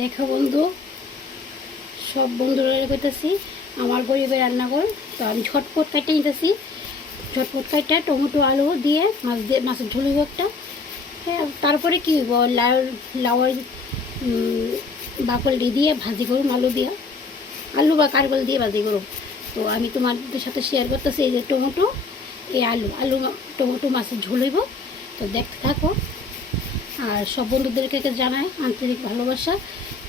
দেখো বন্ধু, সব বন্ধুরা কইতেছি আমার গরিবের রান্না কর তো আমি ঝটপট কাটতে নিতেছি। ঝটপট কাটটা টমেটো, আলু দিয়ে মাছ দিয়ে, মাছের ঝোল একটা। হ্যাঁ তারপরে কী হইব? লাউ, লাউয়ের বাকলটি দিয়ে ভাজি করুন আলু দিয়ে। আলু বা কারগল দিয়ে ভাজি করুন। তো আমি তোমাদের সাথে শেয়ার করতেছি এই যে টমেটো, এই আলু আলু, টমেটো মাছের ঝোল তো দেখতে থাকো। আর সব বন্ধুদেরকে জানাই আন্তরিক ভালোবাসা।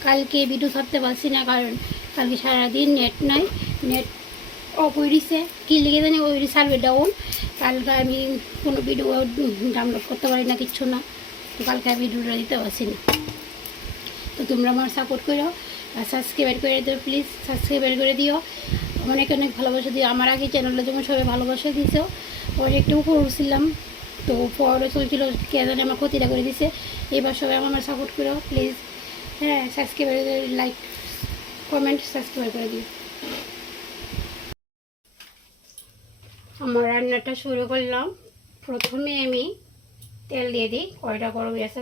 কালকে ভিডিও থাকতে পারছি না, কারণ কালকে সারাদিন নেট নাই। নেট অফ হয়ে দিছে কী লেগে জানি, ওই সার্ভে ডাউন কালকে আমি কোনো ভিডিও ডাউনলোড করতে পারি না, কিচ্ছু না। তো কালকে আমি ভিডিওটা দিতে পারছি না। তো তোমরা আমার সাপোর্ট করো আর সাবস্ক্রাইব করে দিও প্লিজ সাবস্ক্রাইব করে দিও। অনেক অনেক ভালোবাসা দিও। আমার আগে চ্যানেলটা যেমন সবাই ভালোবাসা দিয়েছ অনেকটা উপর উঠছিলাম তো পরে চলছিল, কে জানে আমার ক্ষতিটা করে দিছে। এবার সবাই আমার সাপোর্ট করো প্লিজ হ্যাঁ সাবস্ক্রাইব লাইক কমেন্ট সাবস্ক্রাইব করে দিও। আমার রান্নাটা শুরু করলাম। প্রথমে আমি তেল দিয়ে দিই কয়টা গরম গেছে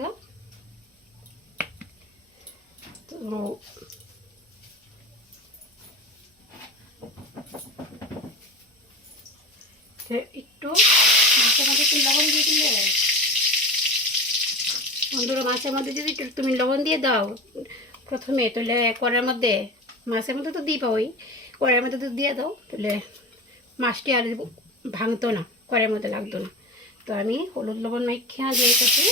তো একটু মাছের দিলে? বন্ধুরা মাছের মধ্যে যদি তুমি লবণ দিয়ে দাও, প্রথমে তাহলে কড়ার মধ্যে, মাছের মধ্যে তো দিই পাওই কড়ার মধ্যে তো দিয়ে দাও, তাহলে মাছটি আর ভাঙতো না কড়ার মধ্যে লাগতো না। তো আমি হলুদ লবণ মাইখা দিয়ে রেখেছি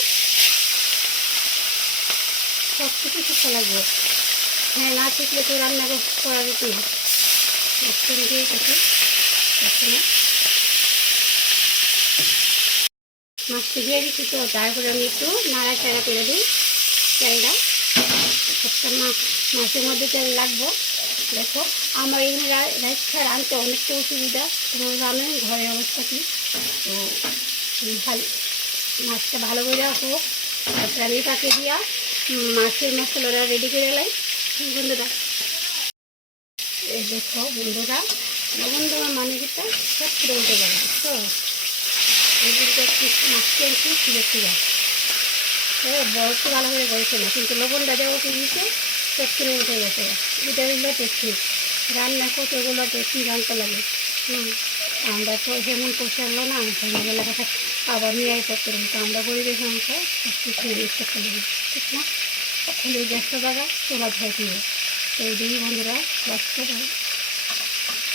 সব কিছু শিখতে লাগবে। হ্যাঁ না শিখলে তো রান্না করা যেত না দিয়ে রেখেছি না মাছটা দিয়ে দিচ্ছি, তো তারপরে আমি একটু নাড়াচাড়া করে দিই তেলটা। একটা মা- মাছের মধ্যে তেল লাগবো। দেখো, আমার এই রাইস খায় আনতে অনেকটা অসুবিধা তোমরা জানো ঘরের অবস্থা কি। তো ভালো, মাছটা ভালো করে হোক তারপরে আমি তাকে দিয়া মাছের মশলাটা রেডি করে এলাই বন্ধুরা দেখো বন্ধুরা লবণ দেওয়া মানে সব করে উঠে যাবে তো এগুলোকে একটু মাছকে হ্যাঁ ভালো করে গলছে না, কিন্তু লবণটা দেওয়া দিয়েছে কিনে উঠে গেছে। এটা হইল টেকনিক রান্না কতগুলো টেকনিক জানতে লাগে। আমরা তো যেমন পোষালো না সন্ধ্যাবেলা কথা আবার নিয়ে করতে হবে তো আমরা গরিবের সংসার সব কিছু ইউজ করতে ঠিক না? তখন এই গ্যাসটা জায়গা তোলা ধরে তো এই দিই বন্ধুরা ব্যস্ত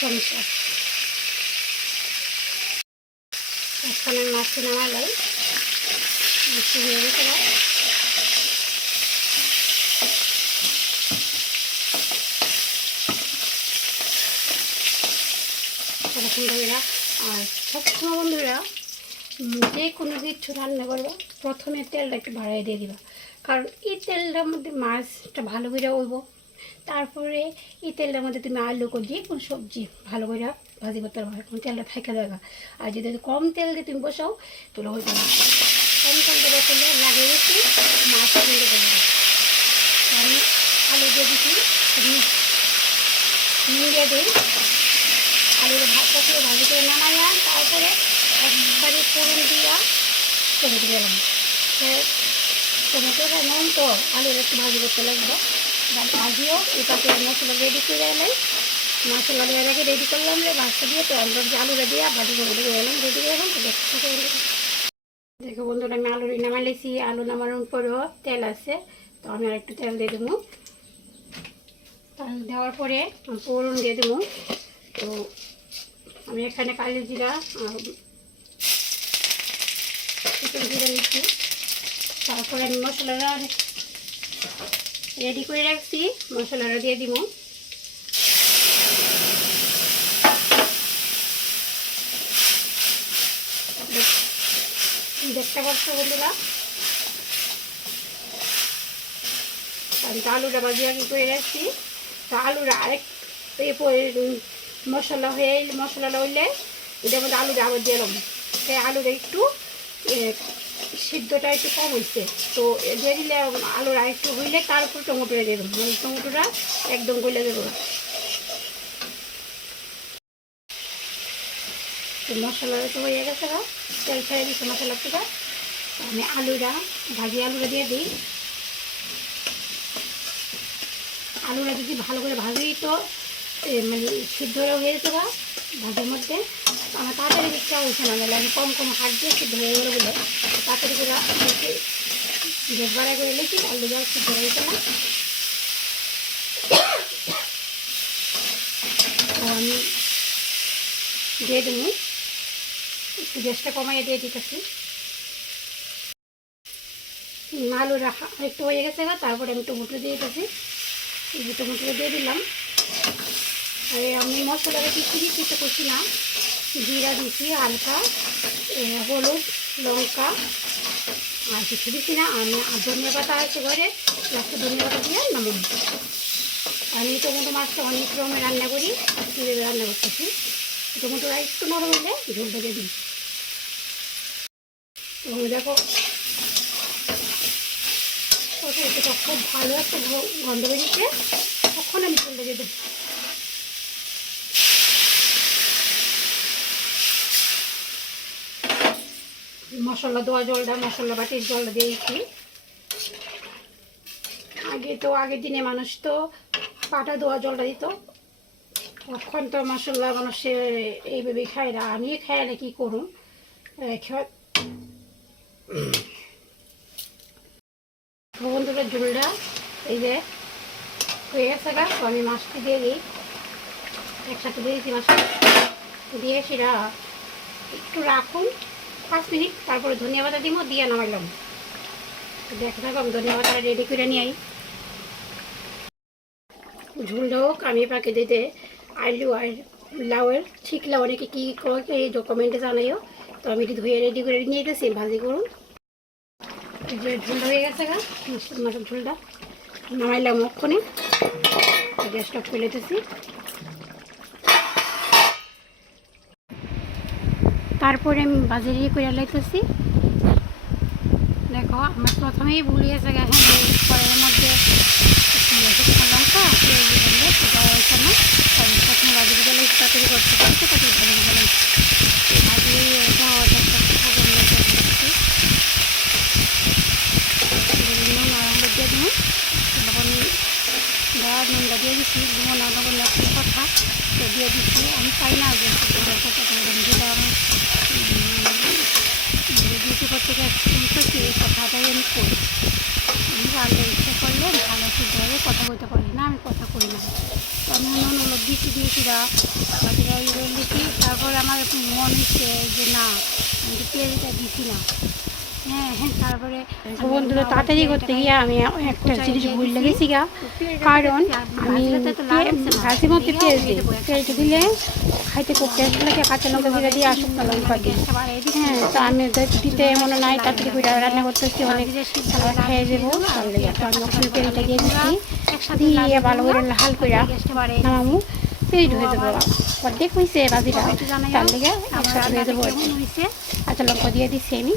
সমস্যা এখানে মাছ নামালাই গেছে এবার। এরকম বন্ধুরা, আর সবসময় বন্ধুরা, যে কোনো কিছু রান্না করবা, প্রথমে তেলটা একটু বাড়াই দিয়ে দিবা। কারণ এই তেলটার মধ্যে মাছটা ভালো করে উঠব তারপরে এই তেলটার মধ্যে তুমি আলু করে যে কোনো সবজি ভালো করে ভাজি করতে পারবে। কারণ তেলটা থাকে দেবা আর যদি কম তেল দিয়ে তুমি বসাও, তাহলে হয়ে যাবে। কম তেল দিয়ে বসালে লাগিয়ে গেছি মাছ দিয়ে দেবো। আমি আলু দিয়ে দিচ্ছি নুন দিয়ে দিই। আলুর ভাতটা করে ভাজি করে নামাইয়া তারপরে একবারে ফোড়ন দিয়া টমেটো দিলাম। টমেটোটা নুন তো, আলুর একটু ভাজি করতে লাগবে। ভাজিও এটাকে মশলা রেডি করে এলাই। মশলা দিয়ে রেখে রেডি করলাম রে মাছটা দিয়ে তো যে আলুটা দিয়ে রেডি করে এলাম রেডি করে এলাম তো দেখতে। দেখো বন্ধুরা, আমি আলু নামাই লেছি আলু নামানোর পরেও তেল আছে, তো আমি আর একটু তেল দিয়ে দেবো। তেল দেওয়ার পরে ফোড়ন দিয়ে দেবো। তো আমি এখানে কালি জিরা চিকেন জিরা নিচ্ছি তারপরে আমি মশলাটা রেডি করে রাখছি, মশলাটা দিয়ে দিব। দেখতে পাচ্ছ বন্ধুরা আমি আলুটা ভাজি আগে করে রাখছি। তো আলুটা আরেক মশলা হয়ে মশলাটা হইলে এটার মধ্যে আলুটা আবার দিলাম সেই আলুটা একটু সিদ্ধটা একটু কম হয়েছে তো দিয়ে দিলে আলুটা একটু হইলে তার উপর টমেটোটা দেবো। মানে টমেটোটা একদম গলে দেবো না। মশলাটা তো হয়ে গেছে তেল ছেড়ে দিচ্ছে মশলা থেকে আমি আলুটা, ভাজি আলুটা দিয়ে দিই। আলুটা যদি ভালো করে ভাজি তো মানে সিদ্ধ হয়ে যেত গা ভাজের মধ্যে। আমার তাড়াতাড়ি ইচ্ছা হয়েছে না, নাহলে আমি কম কম হাত দিয়ে সিদ্ধ হয়ে গেলো বলে তাড়াতাড়ি করে বেশ বাড়াই করে এলেছি আলু দেওয়া সিদ্ধ হয়ে গেছে না আমি দিয়ে দেবো একটু গ্যাসটা কমাইয়ে দিয়ে দিতেছি। আলু রাখা একটু হয়ে গেছে তারপরে আমি টমেটো দিয়ে যে টমেটো দিয়ে দিলাম। আর আমি মশলাটা কিছু দিচ্ছি তো করছি না। জিরা দিচ্ছি হালকা হলুদ, লঙ্কা, আর কিছু দিচ্ছি না। আমি ধনিয়া পাতা আছে ঘরে লাস্টে ধনিয়া পাতা দিয়ে নামাবো আমি টমেটো মাছটা অনেক রকমের রান্না করি রান্না করতেছি। টমেটোটা একটু নরম হলে ঝোলটা দিয়ে দিই এবং দেখো এটা খুব ভালো একটা গন্ধ বেরিয়েছে। তখন আমি দিয়ে দেবো? মশলা দেওয়া জলটা, মশলা বাটির জলটা দিয়েছি। আগে তো, আগের দিনে মানুষ তো পাটা দেওয়া জলটা দিত। তখন তো মশলা মানুষের এইভাবে খায় না। আমি খাই না, কি করুন ঝুলটা এই যে, হয়ে গেছে গা, তো আমি মাছটি দিয়ে দিই একসাথে দিয়ে দিচ্ছি মাছটা। দিয়ে সেটা একটু রাখুন, পাঁচ মিনিট, তারপরে ধনিয়া পাতা দিব দিয়ে নামাইলাম। দেখে থাকো, আমি ধনিয়া পাতা রেডি করে নিয়ে আই। ঝুলটা হোক আমি পাকে দিতে আলু আর লাউয়ের ছিকলা, অনেকে কী এই কমেন্টে জানাইও। তো আমি এটি ধুয়ে রেডি করে নিয়ে গেছি, ভাজি করুন। যে গা নামাইলাম ওক্ষণে গ্যাসটা খুলে দিতেছি তারপরে আমি বাজারে করে লাইতেছি। দেখো, আমার প্রথমেই ভুলে গেছে গা মধ্যে না। প্রথমে বাজারে গেলে তাড়াতাড়ি করতে পারছি তাড়াতাড়ি বাজারে গেলে ভাজি এটা অর্ডার করতে হবে নুন আর হলুদ দিয়ে দেবো তখন দেওয়ার নুনটা দিয়ে দিচ্ছি দেবো না কথা তো দিয়ে দিচ্ছি। আমি চাই না যে ইউটিউবের থেকে শুনতেছি এই কথাটাই আমি করি। আমি রান্না ইচ্ছে করলে কথা বলতে পারি না, আমি কথা করি না। আমি নুন হলুদ দিচ্ছি দিয়েছি দিচ্ছি তারপরে আমার মন হচ্ছে যে, না, আমি তো পেঁয়াজটা দিচ্ছি না। তারপরে বন্ধুরা তাড়াতাড়ি করতে গিয়ে আমি একটা জিনিস ভুল লেগেছি গা। কারণ আমি ভাজি মধ্যে পেঁয়াজ দিই। দিলে খাইতে খুব টেস্ট লাগে কাঁচা লঙ্কা জিরা দিয়ে আসুক না লঙ্কা দিয়ে। হ্যাঁ তো আমি দিতে মনে নাই তাড়াতাড়ি করে রান্না করতেছি অনেক খেয়ে যাব আমি ওখানে পেঁয়াজটা দিয়ে দিচ্ছি দিয়ে ভালো করে লাল করে নামামু। পেঁয়াজ হয়ে যাব। অর্ধেক হয়েছে ভাজিটা তার লেগে একসাথে হয়ে যাব। আর। কাঁচা লঙ্কা দিয়ে দিচ্ছি আমি।